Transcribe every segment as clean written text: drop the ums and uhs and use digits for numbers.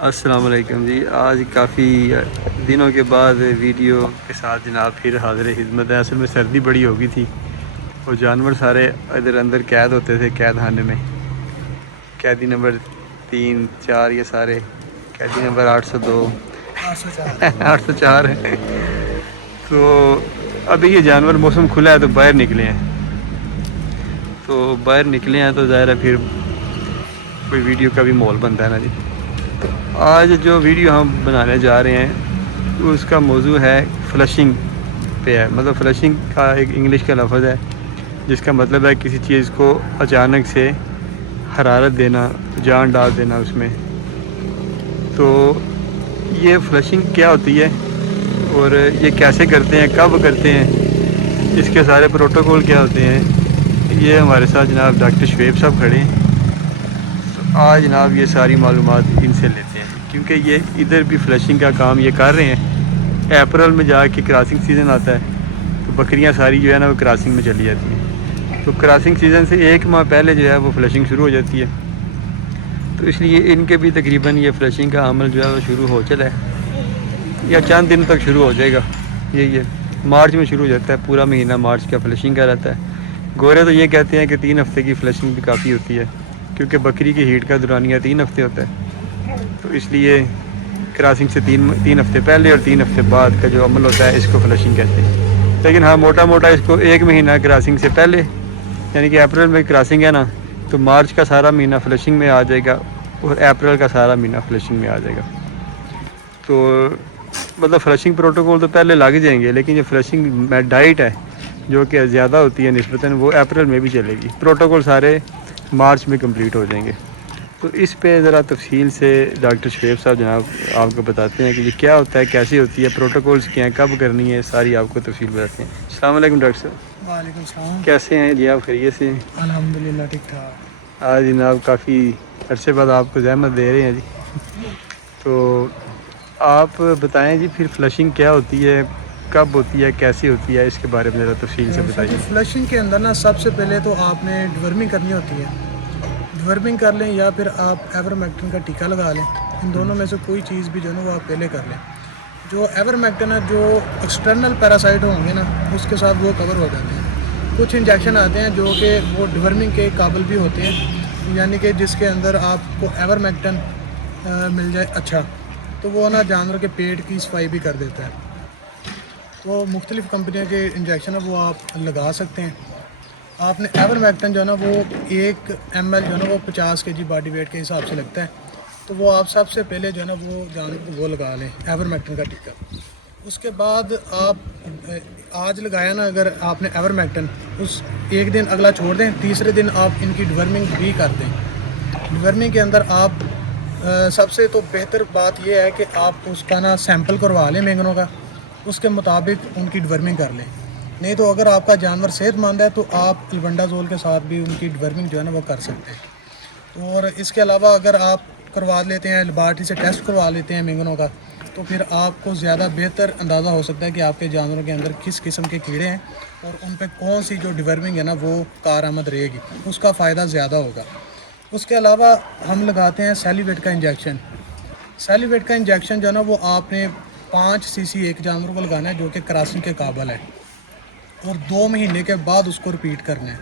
السلام علیکم جی، آج کافی دنوں کے بعد ویڈیو کے ساتھ جناب پھر حاضر خدمت ہے۔ اصل میں سردی بڑی ہو گئی تھی اور جانور سارے ادھر اندر قید ہوتے تھے قید خانے میں، قیدی نمبر 3 4 یہ سارے قیدی نمبر 802 804 ہیں۔ تو ابھی یہ جانور موسم کھلا ہے تو باہر نکلے ہیں، تو ظاہر ہے پھر کوئی ویڈیو کا بھی ماحول بنتا ہے نا جی۔ آج جو ویڈیو ہم بنانے جا رہے ہیں اس کا موضوع ہے فلشنگ پہ ہے۔ مطلب فلشنگ کا ایک انگلش کا لفظ ہے جس کا مطلب ہے کسی چیز کو اچانک سے حرارت دینا، جان ڈال دینا اس میں۔ تو یہ فلشنگ کیا ہوتی ہے اور یہ کیسے کرتے ہیں، کب کرتے ہیں، اس کے سارے پروٹوکول کیا ہوتے ہیں، یہ ہمارے ساتھ جناب ڈاکٹر شعیب صاحب کھڑے ہیں۔ آج جناب یہ ساری معلومات ان سے لیتے ہیں کیونکہ یہ ادھر بھی فلشنگ کا کام یہ کر رہے ہیں۔ اپریل میں جا کے کراسنگ سیزن آتا ہے تو بکریاں ساری جو ہے نا وہ کراسنگ میں چلی جاتی ہیں، تو کراسنگ سیزن سے 1 ماہ پہلے جو ہے وہ فلشنگ شروع ہو جاتی ہے۔ تو اس لیے ان کے بھی تقریباً یہ فلشنگ کا عمل جو ہے وہ شروع ہو چلا ہے یا چند دن تک شروع ہو جائے گا۔ یہ مارچ میں شروع ہو جاتا ہے، پورا مہینہ مارچ کا فلشنگ کا رہتا ہے۔ گورے تو یہ کہتے ہیں کہ 3 ہفتے کی فلشنگ بھی کافی ہوتی ہے کیونکہ بکری کی ہیٹ کا دورانیہ 3 ہفتے ہوتا ہے، تو اس لیے کراسنگ سے 3 ہفتے پہلے اور 3 ہفتے بعد کا جو عمل ہوتا ہے اس کو فلشنگ کہتے ہیں۔ لیکن ہاں موٹا موٹا اس کو 1 مہینہ کراسنگ سے پہلے یعنی کہ اپریل میں کراسنگ ہے نا، تو مارچ کا سارا مہینہ فلشنگ میں آ جائے گا اور اپریل کا سارا مہینہ فلشنگ میں آ جائے گا۔ تو مطلب فلشنگ پروٹوکول تو پہلے لگ جائیں گے، لیکن جو فلشنگ ڈائٹ ہے جو کہ زیادہ ہوتی ہے نسبتاً، وہ اپریل میں بھی چلے گی۔ پروٹوکول سارے مارچ میں کمپلیٹ ہو جائیں گے۔ تو اس پہ ذرا تفصیل سے ڈاکٹر شعیب صاحب جناب آپ کو بتاتے ہیں کہ یہ کیا ہوتا ہے، کیسی ہوتی ہے، پروٹوکولز کیا ہیں، کب کرنی ہے، ساری آپ کو تفصیل بتاتے ہیں۔ السلام علیکم ڈاکٹر صاحب۔ وعلیکم السلام۔ کیسے ہیں جی آپ؟ خیریت سے ہیں؟ الحمدللہ ٹھیک ٹھاک۔ آج جناب کافی عرصے بعد آپ کو زحمت دے رہے ہیں جی، تو آپ بتائیں جی پھر فلشنگ کیا ہوتی ہے، کب ہوتی ہے، کیسی ہوتی ہے، اس کے بارے میں ذرا تفصیل سے بتائیے۔ فلشنگ کے اندر نا سب سے پہلے تو آپ نے ڈورمنگ کرنی ہوتی ہے۔ ڈورمنگ کر لیں یا پھر آپ ایورمیکٹن کا ٹیکہ لگا لیں، ان دونوں میں سے کوئی چیز بھی جو ہے نا وہ آپ پہلے کر لیں۔ جو ایورمیکٹن ہے جو ایکسٹرنل پیراسائٹ ہوں گے نا اس کے ساتھ وہ کور ہو جاتے ہیں۔ کچھ انجیکشن آتے ہیں جو کہ وہ ڈورمنگ کے قابل بھی ہوتے ہیں، یعنی کہ جس کے اندر آپ کو ایورمیکٹن مل جائے اچھا، تو وہ نا جانور کے پیٹ کی صفائی بھی کر دیتا ہے۔ تو مختلف کمپنیوں کے انجیکشن ہے وہ آپ لگا سکتے ہیں۔ آپ نے ایورمیکٹن جو ہے نا وہ 1 ml جو ہے نا وہ 50 kg باڈی ویٹ کے حساب سے لگتا ہے، تو وہ آپ سب سے پہلے جو ہے نا وہ جانور کو وہ لگا لیں ایورمیکٹن کا ٹیکہ۔ اس کے بعد آپ آج لگایا نا اگر آپ نے ایورمیکٹن، اس 1 دن اگلا چھوڑ دیں، تیسرے دن آپ ان کی ڈورمنگ بھی کر دیں۔ ڈورمنگ کے اندر آپ سب سے تو بہتر بات یہ ہے کہ آپ اس کا نا سیمپل کروا لیں مینگنوں کا، اس کے مطابق ان کی ڈورمنگ کر لیں۔ نہیں تو اگر آپ کا جانور صحت مند ہے تو آپ البنڈازول کے ساتھ بھی ان کی ڈورمنگ جو ہے نا وہ کر سکتے ہیں۔ اور اس کے علاوہ اگر آپ کروا لیتے ہیں لیبارٹری سے ٹیسٹ کروا لیتے ہیں مینگنوں کا، تو پھر آپ کو زیادہ بہتر اندازہ ہو سکتا ہے کہ آپ کے جانوروں کے اندر کس قسم کے کیڑے ہیں اور ان پہ کون سی جو ڈورمنگ ہے نا وہ کارآمد رہے گی، اس کا فائدہ زیادہ ہوگا۔ اس کے علاوہ ہم لگاتے ہیں سیلیویٹ کا انجیکشن۔ سیلیویٹ کا انجیکشن جو ہے نا وہ آپ نے 5 cc ایک جانور کو لگانا ہے جو کہ کراسنگ کے قابل ہے، اور 2 مہینے کے بعد اس کو رپیٹ کرنا ہے۔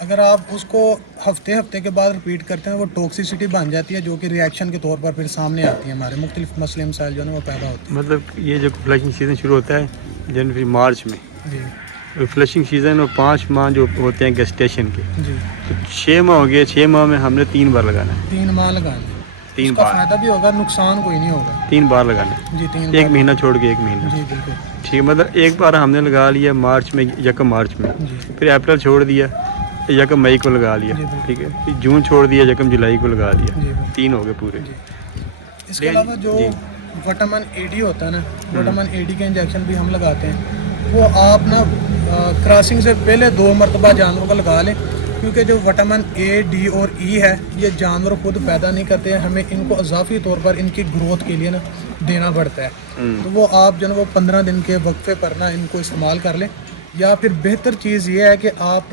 اگر آپ اس کو ہفتے کے بعد رپیٹ کرتے ہیں وہ ٹوکسیسٹی بن جاتی ہے جو کہ ریئیکشن کے طور پر پھر سامنے آتی ہے، ہمارے مختلف مسئلے مسائل جو ہے نا وہ پیدا ہوتے ہیں۔ مطلب یہ جو فلشنگ سیزن شروع ہوتا ہے جنوری مارچ میں، جی فلشنگ سیزن اور 5 ماہ جو ہوتے ہیں گیسٹیشن کے، جی، تو 6 ماہ ہو گئے، 6 ماہ میں ہم نے 3 بار لگانا ہے۔ 3 ماہ لگانا ہے، 3 اس کا بار، فائدہ بھی ہوگا، نقصان کوئی نہیں ہوگا۔ 3 بار لگانا ہے، جی 3 1 بار، مہینہ چھوڑ کے 1 مہینہ۔ جی بالکل، ٹھیک ہے، مطلب ایک بار ہم نے لگا لیا مارچ میں، 1 مارچ میں، جی پھر اپریل چھوڑ دیا، 1 مئی کو لگا لیا، جی بالکل، ٹھیک ہے، پھر جون چھوڑ دیا، 1 جولائی کو لگا جی دیا، بالکل، 3 ہو گئے پورے۔ جی۔ اس کے علاوہ جو جی وٹامن اے ڈی ہوتا ہے نا، وٹامن اے ڈی کے انجیکشن بھی ہم لگاتے ہیں۔ وہ آپ نا کراسنگ سے پہلے 2 مرتبہ جانوروں کو لگا لیں، کیونکہ جو وٹامن اے ڈی اور ای ہے یہ جانور خود پیدا نہیں کرتے ہیں، ہمیں ان کو اضافی طور پر ان کی گروتھ کے لیے نا دینا پڑتا ہے۔ تو وہ آپ جو ہے وہ 15 دن کے وقفے پر نا ان کو استعمال کر لیں، یا پھر بہتر چیز یہ ہے کہ آپ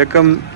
1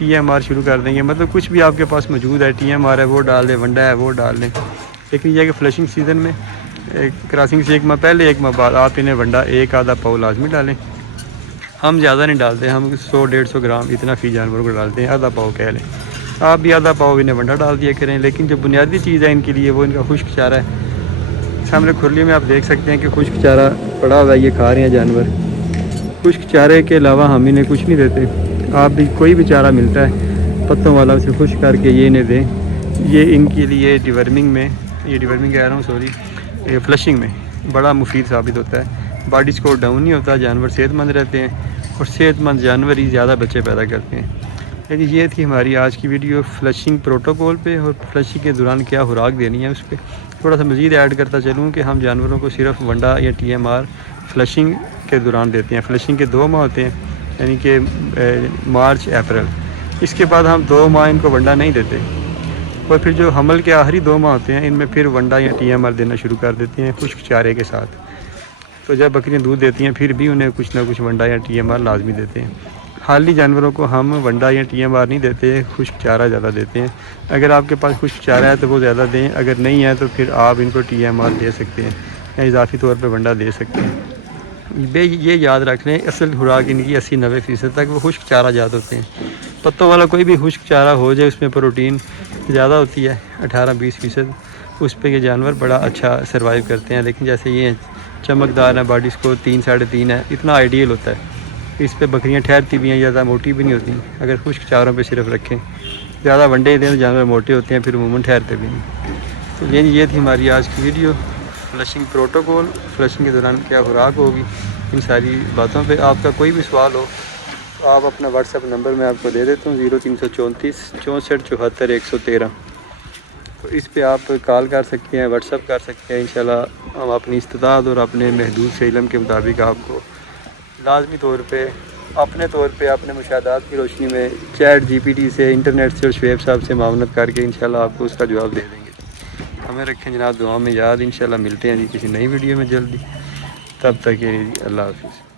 TMR شروع کر دیں گے، مطلب کچھ بھی آپ کے پاس موجود ہے، TMR ہے وہ ڈال دیں، ونڈا ہے وہ ڈال دیں، لیکن یہ کہ فلشنگ سیزن میں کراسنگ سے 1 ماہ پہلے 1 ماہ بعد آپ انہیں ونڈا 1-آدھا پاؤ لازمی ڈالیں۔ ہم زیادہ نہیں ڈالتے، ہم 100-150 گرام اتنا فی جانور کو ڈالتے ہیں، آدھا پاؤ کہہ لیں، آپ بھی آدھا پاؤ انہیں ونڈا ڈال دیا کریں۔ لیکن جو بنیادی چیز ہے ان کے لیے وہ ان کا خشک چارہ ہے۔ سامنے کھرلی میں آپ دیکھ سکتے ہیں کہ خشک چارہ پڑا ہوا ہے، یہ کھا رہے ہیں جانور۔ خشک چارے کے علاوہ ہم انہیں کچھ نہیں دیتے، آپ بھی کوئی بھی چارہ ملتا ہے پتوں والا اسے خشک کر کے یہ انہیں دیں، یہ ان کے لیے ڈیورمنگ میں، یہ ڈیورمنگ کہہ رہا ہوں سوری، فلشنگ میں بڑا مفید ثابت ہوتا ہے۔ باڈی اسکور ڈاؤن نہیں ہوتا، جانور صحت مند رہتے ہیں، اور صحت مند جانور ہی زیادہ بچے پیدا کرتے ہیں۔ لیکن یہ تھی ہماری آج کی ویڈیو فلشنگ پروٹوکول پہ، اور فلشنگ کے دوران کیا خوراک دینی ہے اس پہ تھوڑا سا مزید ایڈ کرتا چلوں کہ ہم جانوروں کو صرف ونڈا یا TMR فلشنگ کے دوران دیتے ہیں۔ فلشنگ کے 2 ماہ ہوتے ہیں، یعنی کہ مارچ اپریل، اس کے بعد ہم 2 ماہ ان کو ونڈا نہیں دیتے، اور پھر جو حمل کے آخری 2 ماہ ہوتے ہیں ان میں پھر ونڈا یا TMR دینا شروع کر دیتے ہیں خشک چارے کے ساتھ۔ تو جب بکریاں دودھ دیتی ہیں پھر بھی انہیں کچھ نہ کچھ ونڈا یا TMR لازمی دیتے ہیں۔ حالی جانوروں کو ہم ونڈا یا TMR نہیں دیتے، خشک چارہ زیادہ دیتے ہیں۔ اگر آپ کے پاس خشک چارہ ہے تو وہ زیادہ دیں، اگر نہیں ہے تو پھر آپ ان کو TMR دے سکتے ہیں یا اضافی طور پہ ونڈا دے سکتے ہیں۔ یہ یاد رکھ لیں، اصل خوراک ان کی 80-90% تک وہ خشک چارہ جات ہوتے ہیں۔ پتوں والا کوئی بھی خشک چارہ ہو جائے اس میں پروٹین زیادہ ہوتی ہے 18-20%، اس پہ یہ جانور بڑا اچھا سروائیو کرتے ہیں۔ لیکن جیسے یہ چمکدار ہے، باڈی اسکور 3-3.5 ہے، اتنا آئیڈیل ہوتا ہے، اس پہ بکریاں ٹھہرتی بھی ہیں، زیادہ موٹی بھی نہیں ہوتی اگر خشک چاروں پہ صرف رکھیں۔ زیادہ ونڈے دیں تو جانور موٹے ہوتے ہیں، پھر عموماً ٹھہرتے بھی نہیں۔ تو یہ تھی ہماری آج کی ویڈیو، فلشنگ پروٹوکول، فلشنگ کے دوران کیا خوراک ہوگی، ان ساری باتوں پہ۔ آپ کا کوئی بھی سوال ہو تو آپ اپنا واٹس ایپ نمبر میں آپ کو دے دیتا ہوں، 0334 64 74 113، تو اس پہ آپ کال کر سکتے ہیں، واٹس ایپ کر سکتے ہیں۔ انشاءاللہ ہم اپنی استطاعت اور اپنے محدود سے علم کے مطابق آپ کو لازمی طور پہ اپنے اپنے مشاہدات کی روشنی میں چیٹ GPT سے، انٹرنیٹ سے اور شعیب صاحب سے معاونت کر کے انشاءاللہ آپ کو اس کا جواب دے دیں گے۔ ہمیں رکھیں جناب دعاؤں میں یاد، انشاءاللہ ملتے ہیں جی کسی نئی ویڈیو میں جلدی، تب تک کے لیے جی اللہ حافظ۔